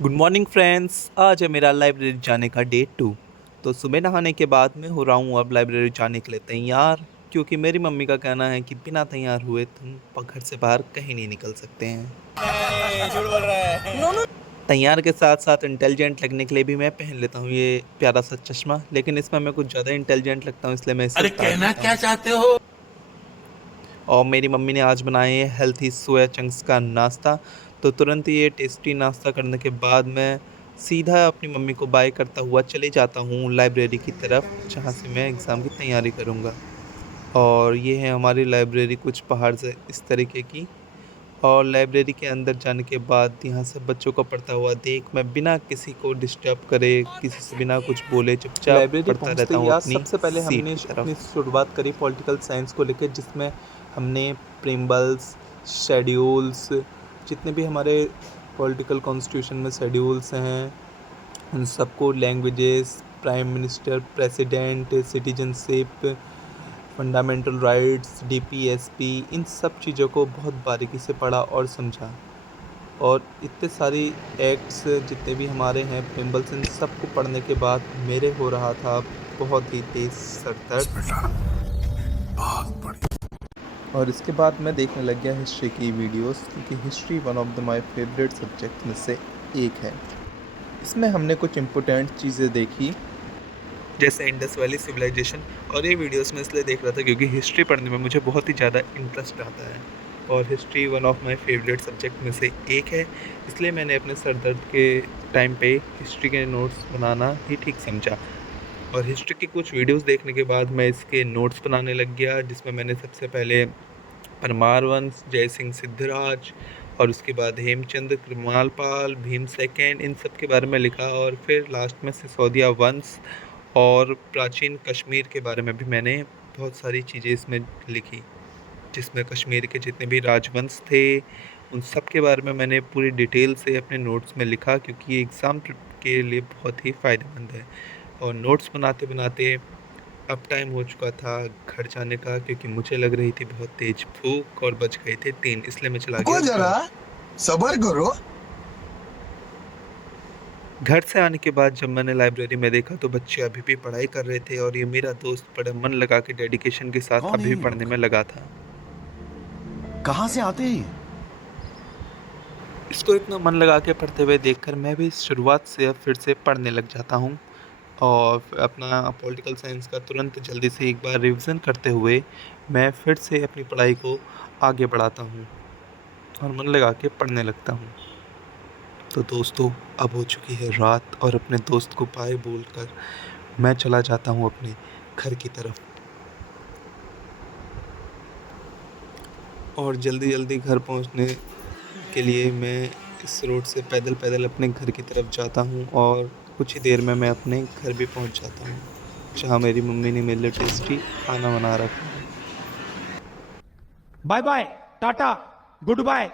Good morning friends. आज है मेरा लाइब्रेरी जाने का डे 2। तो सुबह नहाने के बाद मैं हो रहा हूँ अब लाइब्रेरी जाने के लिए तैयार, क्योंकि मेरी मम्मी का कहना है कि बिना तैयार हुए तुम घर से बाहर कहीं नहीं निकल सकते हैं। झूठ बोल रहा है। No no. तैयार के साथ साथ इंटेलिजेंट लगने के लिए भी मैं पहन लेता हूँ ये प्यारा सा चश्मा, लेकिन इसमें मैं कुछ ज़्यादा इंटेलिजेंट लगता हूँ इसलिए मैं इसे अरे उतार कहना लेता क्या हूँ। चाहते हो? और मेरी मम्मी ने आज बनाए हैं हेल्थी सोया चंक्स का नाश्ता। तो तुरंत ही ये टेस्टी नाश्ता करने के बाद मैं सीधा अपनी मम्मी को बाय करता हुआ चले जाता हूँ लाइब्रेरी की तरफ, जहाँ से मैं एग्ज़ाम की तैयारी करूँगा। और ये है हमारी लाइब्रेरी कुछ बाहर से इस तरीके की। और लाइब्रेरी के अंदर जाने के बाद यहाँ से बच्चों को पढ़ता हुआ देख मैं बिना किसी को डिस्टर्ब करे, किसी से बिना कुछ बोले चुपचाप लाइब्रेरी पढ़ता पहुंचते रहता ही हूँ आज अपनी सबसे पहले सीट हमने की अपनी तरफ। शुरुआत करी पॉलिटिकल साइंस को लेकर, जिसमें हमने प्रिम्बल्स, शेड्यूल्स, जितने भी हमारे पॉलिटिकल कॉन्स्टिट्यूशन में शेड्यूल्स हैं उन सबको, languages, prime minister, president, citizenship, fundamental rights, DPSP, इन सब चीज़ों को बहुत बारीकी से पढ़ा और समझा। और इतने सारी एक्ट्स जितने भी हमारे हैं प्रिम्बल्स, इन सबको पढ़ने के बाद मेरे हो रहा था बहुत ही तेज सर दर्द। बेटा बहुत बढ़िया। और इसके बाद मैं देखने लग गया हिस्ट्री की वीडियोस, क्योंकि history one of the my favourite subject में से एक है। इसमें हमने कुछ इम्पोर्टेंट चीज़ें देखी, जैसे इंडस वैली सिविलाइजेशन। और ये वीडियोस में इसलिए देख रहा था क्योंकि हिस्ट्री पढ़ने में मुझे बहुत ही ज़्यादा इंटरेस्ट आता है, और history one of my favourite subject में से एक है। इसलिए मैंने अपने सर दर्द के टाइम पे हिस्ट्री के नोट्स बनाना ही ठीक समझा। और हिस्ट्री की कुछ वीडियोस देखने के बाद मैं इसके नोट्स बनाने लग गया, जिसमें मैंने सबसे पहले परमार वंश, जय सिंह सिद्धराज, और उसके बाद हेमचंद्र, कृपाल, भीम सेकंड, इन सब के बारे में लिखा। और फिर लास्ट में सिसोदिया वंश और प्राचीन कश्मीर के बारे में भी मैंने बहुत सारी चीज़ें इसमें लिखी, जिसमें कश्मीर के जितने भी राजवंश थे उन सब के बारे में मैंने पूरी डिटेल से अपने नोट्स में लिखा, क्योंकि ये एग्ज़ाम के लिए बहुत ही फ़ायदेमंद है। और नोट्स बनाते बनाते अब टाइम हो चुका था घर जाने का, क्योंकि मुझे लग रही थी बहुत तेज भूख और बज गए थे 3, इसलिए मैं चला रुको गया जरा, घर। सबर करो। घर से आने के बाद जब मैंने लाइब्रेरी में देखा तो बच्चे अभी भी पढ़ाई कर रहे थे, और ये मेरा दोस्त बड़ा मन लगा के डेडिकेशन के साथ कौन है अभी भी ये पढ़ने लोग? में लगा था। कहाँ से आते हैं? इसको इतना मन लगा के पढ़ते हुए देखकर मैं भी शुरुआत से अब फिर से पढ़ने लग जाता हूँ। और अपना पॉलिटिकल साइंस का तुरंत जल्दी से एक बार रिवीजन करते हुए मैं फिर से अपनी पढ़ाई को आगे बढ़ाता हूँ और मन लगा के पढ़ने लगता हूँ। तो दोस्तों, अब हो चुकी है रात, और अपने दोस्त को बाय बोलकर मैं चला जाता हूँ अपने घर की तरफ। और जल्दी जल्दी घर पहुँचने के लिए मैं इस रोड से पैदल पैदल अपने घर की तरफ जाता हूँ, और कुछ ही देर में मैं अपने घर भी पहुँच जाता हूँ, जहाँ मेरी मम्मी ने मेरे लिए टेस्टी खाना बना रखा है। Bye bye, tata, good bye.